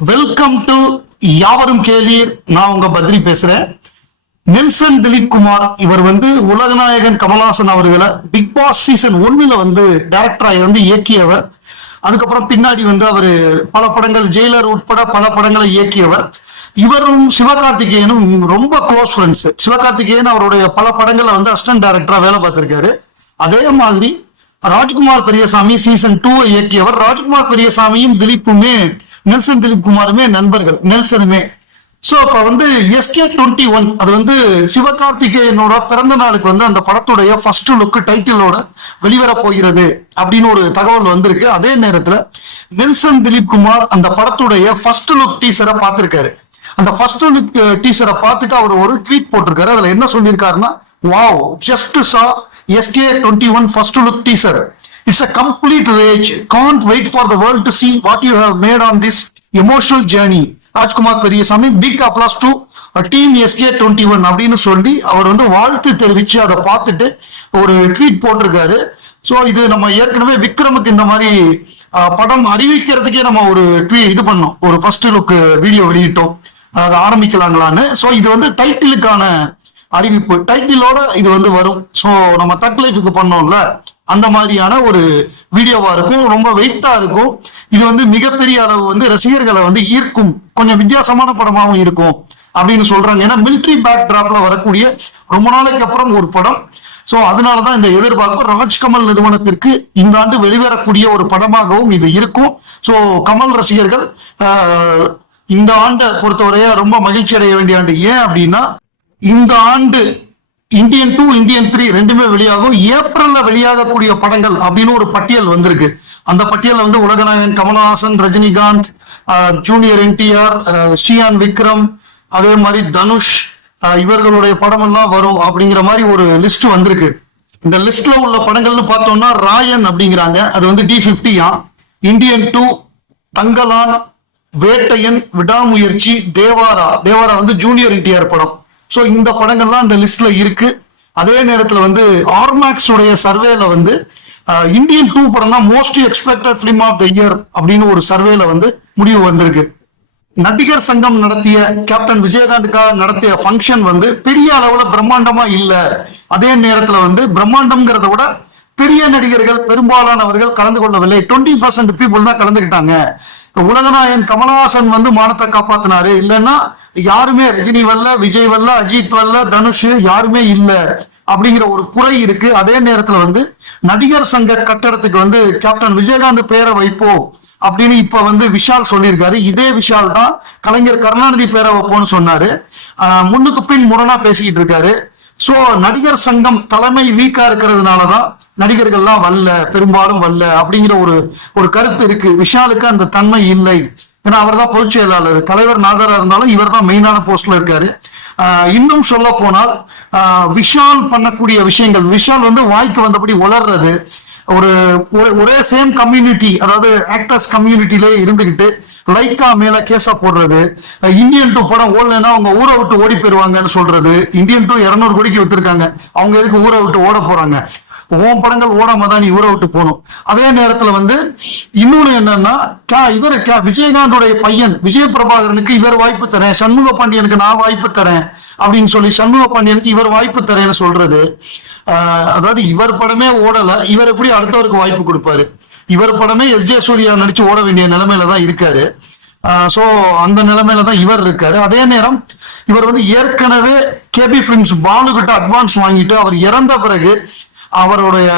Welcome to யாவரும் கேளீர். நான் உங்க பத்ரி பேசுறேன். நெல்சன் திலீப் குமார் இவர் வந்து உலகநாயகன் கமல்ஹாசன் அவர்களை பிக் பாஸ் சீசன் ஒன்னுல வந்து டைரக்டரா வந்து இயக்கியவர். அதுக்கப்புறம் பின்னாடி வந்து அவர் பல படங்கள் ஜெயிலர் உட்பட பல படங்களை இயக்கியவர். இவரும் சிவகார்த்திகேயனும் ரொம்ப க்ளோஸ் ஃப்ரெண்ட்ஸ் சிவகார்த்திகேயன் அவருடைய பல படங்களை வந்து அசிஸ்டன்ட் டைரக்டரா வேலை பார்த்திருக்காரு. அதே மாதிரி ராஜ்குமார் பெரியசாமி சீசன் டூ இயக்கியவர். ராஜ்குமார் பெரியசாமியும் திலீப்புமே நெல்சன் திலீப் குமாருமே நண்பர்கள் நெல்சனுமே. சோ அப்ப வந்து எஸ்கே டுவெண்ட்டி ஒன் அது வந்து சிவகார்த்திகேயனோட பிறந்த நாளுக்கு வந்து அந்த படத்துடைய ஃபர்ஸ்ட் லுக் டைட்டிலோட வெளிவர போகிறது அப்படின்னு ஒரு தகவல் வந்திருக்கு. அதே நேரத்துல நெல்சன் திலீப் குமார் அந்த படத்துடைய ஃபர்ஸ்ட் லுக் டீசரை பார்த்திருக்காரு. அந்த ஃபர்ஸ்ட் லுக் டீசரை பார்த்துட்டு அவர் ஒரு ட்வீட் போட்டிருக்காரு. அதுல என்ன சொல்லியிருக்காருன்னா wow just saw SK twenty one first look teaser it's a complete rage can't wait for the world to see what you have made on this emotional journey Rajkumar Periyasamy big applause to team SK twenty one அப்படின்னு சொல்லி அவர் வந்து வாழ்த்து தெரிவிச்சு அதை பார்த்துட்டு ஒரு tweet போட்டிருக்காரு. So இது நம்ம ஏற்கனவே விக்ரமுக்கு இந்த மாதிரி படம் அறிவிக்கிறதுக்கே நம்ம ஒரு ட்வீ இது பண்ணோம். ஒரு ஃபர்ஸ்ட் லுக் வீடியோ வெளியிட்டோம். அதை ஆரம்பிக்கலாங்களான்னு. ஸோ இது வந்து டைட்டிலுக்கான அறிவிப்பு. டைட்டிலோட இது வந்து வரும். ஸோ நம்ம தக் லைஃபுக்கு பண்ணோம்ல. அந்த மாதிரியான ஒரு வீடியோவா இருக்கும். ரொம்ப வெயிட்டா இருக்கும். இது வந்து மிகப்பெரிய அளவு வந்து ரசிகர்களை வந்து ஈர்க்கும். கொஞ்சம் வித்தியாசமான படமாகவும் இருக்கும் அப்படின்னு சொல்றாங்க. ஏன்னா மிலிட்ரி பேக் டிராப்ல வரக்கூடிய ரொம்ப நாளைக்கு அப்புறம் ஒரு படம். ஸோ அதனாலதான் இந்த எதிர்பார்ப்பு. ராஜ்கமல் நிறுவனத்திற்கு இந்த ஆண்டு வெளிவரக்கூடிய ஒரு படமாகவும் இது இருக்கும். ஸோ கமல் ரசிகர்கள் இந்த ஆண்டை பொறுத்தவரைய ரொம்ப மகிழ்ச்சி அடைய வேண்டிய ஆண்டு. ஏன் அப்படின்னா இந்த ஆண்டு இந்தியன் டூ இந்தியன் த்ரீ ரெண்டுமே வெளியாகும். ஏப்ரல்ல வெளியாகக்கூடிய படங்கள் அப்படின்னு ஒரு பட்டியல் வந்திருக்கு. அந்த பட்டியலில் வந்து உலகநாயகன் கமலஹாசன் ரஜினிகாந்த் ஜூனியர் என்டிஆர் ஷியான் விக்ரம் அதே மாதிரி தனுஷ் இவர்களுடைய படம் எல்லாம் வரும் அப்படிங்கிற மாதிரி ஒரு லிஸ்ட் வந்திருக்கு. இந்த லிஸ்ட்ல உள்ள படங்கள்னு பார்த்தோம்னா ராயன் அப்படிங்கிறாங்க. அது வந்து டி பிப்டியா இந்தியன் டூ தங்கலான் வேட்டையன் விடாமுயற்சி தேவாரா. தேவாரா வந்து ஜூனியர் என்டிஆர் படம். ஸோ இந்த படங்கள்லாம் அந்த லிஸ்ட்ல இருக்கு. அதே நேரத்தில் வந்து ஆர்மேக்ஸ் உடைய சர்வேல வந்து இந்தியன் டூ படம் தான் most expected film of the year அப்படின்னு ஒரு சர்வேல வந்து முடிவு வந்திருக்கு. நடிகர் சங்கம் நடத்திய கேப்டன் விஜயகாந்துக்காக நடத்திய ஃபங்க்ஷன் வந்து பெரிய அளவுல பிரம்மாண்டமா இல்ல. அதே நேரத்துல வந்து பிரம்மாண்டம்ங்கிறத விட பெரிய நடிகர்கள் பெரும்பாலானவர்கள் கலந்து கொள்ளவில்லை. டுவெண்ட்டி பர்சன்ட் பீப்புள் தான் கலந்துக்கிட்டாங்க. உலகநாயகன் கமலஹாசன் வந்து மானத்தை காப்பாத்தினாரு. இல்லைன்னா யாருமே ரஜினி வரல விஜய் வரல அஜித் வரல தனுஷ் யாருமே இல்ல அப்படிங்கிற ஒரு குறை இருக்கு. அதே நேரத்துல வந்து நடிகர் சங்க கட்டடத்துக்கு வந்து கேப்டன் விஜயகாந்த் பேரை வைப்போம் அப்படின்னு இப்ப வந்து விஷால் சொல்லியிருக்காரு. இதே விஷால் தான் கலைஞர் கருணாநிதி பேரை வைப்போம்னு சொன்னாரு. முன்னுக்கு பின் முரணா பேசிக்கிட்டு இருக்காரு. சோ நடிகர் சங்கம் தலைமை வீக்கா இருக்கிறதுனாலதான் நடிகர்கள்லாம் வரல பெரும்பாலும் வரல அப்படிங்கிற ஒரு ஒரு கருத்து இருக்கு. விஷாலுக்கு அந்த தன்மை இல்லை. ஏன்னா அவர் தான் பொதுச் செயலாளர். தலைவர் நாசரா இருந்தாலும் இவர் தான் மெயினான போஸ்ட்ல இருக்காரு. இன்னும் சொல்ல போனால் விஷால் பண்ணக்கூடிய விஷயங்கள் விஷால் வந்து வாய்க்கு வந்தபடி வளர்றது. ஒரு ஒரே- ஒரே சேம் கம்யூனிட்டி அதாவது ஆக்டர்ஸ் கம்யூனிட்டிலே இருந்துகிட்டு லைக்கா மேல கேஸா போடுறது. இந்தியன் டூ படம் ஓடலைன்னா அவங்க ஊரை விட்டு ஓடி போயிருவாங்கன்னு சொல்றது. இந்தியன் டூ இருநூறு கோடிக்கு வித்துருக்காங்க. அவங்க எதுக்கு ஊரை விட்டு ஓட போறாங்க? உன் படங்கள் ஓடாம தான் நீ ஊரை விட்டு போகணும். அதே நேரத்துல வந்து இன்னொன்னு என்னன்னா கே இவர் கே விஜயகாந்தோடைய பையன் விஜய பிரபாகரனுக்கு இவர் வாய்ப்பு தரேன் சண்முக பாண்டியனுக்கு நான் வாய்ப்பு தரேன் அப்படின்னு சொல்லி சண்முக பாண்டியனுக்கு இவர் வாய்ப்பு தரேன்னு சொல்றது அதாவது இவர் படமே ஓடல இவர் எப்படி அடுத்தவருக்கு வாய்ப்பு கொடுப்பாரு? இவர் படமே எஸ். ஜே. சூர்யா நடிச்சு ஓட வேண்டிய நிலைமையில தான் இருக்காரு. ஸோ அந்த நிலைமையில தான் இவர் இருக்காரு. அதே நேரம் இவர் வந்து ஏற்கனவே கேபி ஃபிலிம்ஸ் பாலுகிட்ட அட்வான்ஸ் வாங்கிட்டு அவர் இறந்த பிறகு அவருடைய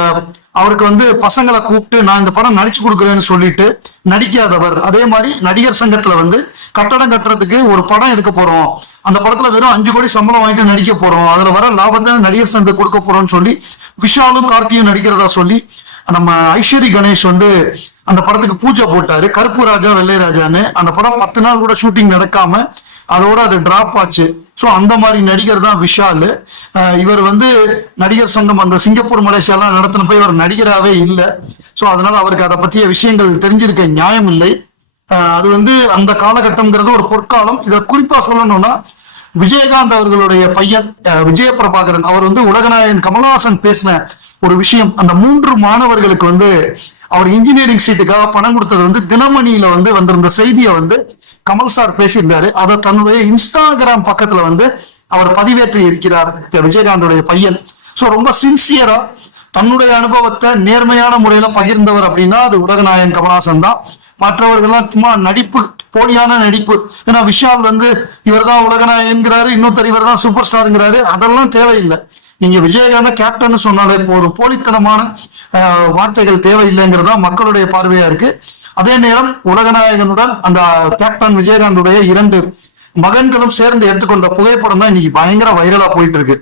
அவருக்கு வந்து பசங்களை கூப்பிட்டு நான் இந்த படம் நடிச்சு கொடுக்குறேன்னு சொல்லிட்டு நடிக்காதவர். அதே மாதிரி நடிகர் சங்கத்துல வந்து கட்டடம் கட்டுறதுக்கு ஒரு படம் எடுக்க போறோம். அந்த படத்துல வெறும் அஞ்சு கோடி சம்பளம் வாங்கிட்டு நடிக்க போறோம். அதுல வர லாபத்தை நடிகர் சங்கம் கொடுக்க போறோம்னு சொல்லி விஷாலும் கார்த்தியும் நடிக்கிறதா சொல்லி நம்ம ஐஸ்வரி கணேஷ் வந்து அந்த படத்துக்கு பூஜை போட்டாரு. கருப்பு ராஜா வெள்ளை ராஜான்னு. அந்த படம் பத்து நாள் கூட ஷூட்டிங் நடக்காம அதோட அது டிராப் ஆச்சு. ஸோ அந்த மாதிரி நடிகர் தான் விஷால். இவர் வந்து நடிகர் சங்கம் அந்த சிங்கப்பூர் மலேசியாலாம் நடத்தினப்ப இவர் நடிகராகவே இல்லை. ஸோ அதனால அவருக்கு அதை பற்றிய விஷயங்கள் தெரிஞ்சிருக்க நியாயம் இல்லை. அது வந்து அந்த காலகட்டம்ங்கிறது ஒரு பொற்காலம். இதை குறிப்பாக சொல்லணும்னா விஜயகாந்த் அவர்களுடைய பையன் விஜய பிரபாகரன் அவர் வந்து உலகநாயகன் கமல்ஹாசன் பேசின ஒரு விஷயம். அந்த மூன்று மாணவர்களுக்கு வந்து அவர் இன்ஜினியரிங் சீட்டுக்காக பணம் கொடுத்தது வந்து தினமணியில வந்து வந்திருந்த செய்தியை வந்து கமல் சார் பேசியிருந்தாரு. அதை தன்னுடைய இன்ஸ்டாகிராம் பக்கத்துல வந்து அவர் பதிவேற்றி இருக்கிறார். விஜயகாந்தோடைய பையன். ஸோ ரொம்ப சின்சியரா தன்னுடைய அனுபவத்தை நேர்மையான முறையில பகிர்ந்தவர் அப்படின்னா அது உலகநாயன் கமலாசன் தான். மற்றவர்கள்லாம் சும்மா நடிப்பு போலியான நடிப்பு. ஏன்னா விஷால் வந்து இவர் தான் உலகநாயகன்கிறாரு இன்னொருத்தர் இவர் தான் சூப்பர் ஸ்டாருங்கிறாரு அதெல்லாம் தேவையில்லை. நீங்க விஜயகாந்த கேப்டன் சொன்னாலே போதும். போலித்தனமான வார்த்தைகள் தேவையில்லைங்கிறதா மக்களுடைய பார்வையா இருக்கு. அதே நேரம் உலகநாயகனுடன் அந்த கேப்டன் விஜயகாந்துடைய இரண்டு மகன்களும் சேர்ந்து எடுத்துக்கொண்ட புகைப்படம் தான் இன்னைக்கு பயங்கர வைரலா போயிட்டு இருக்கு.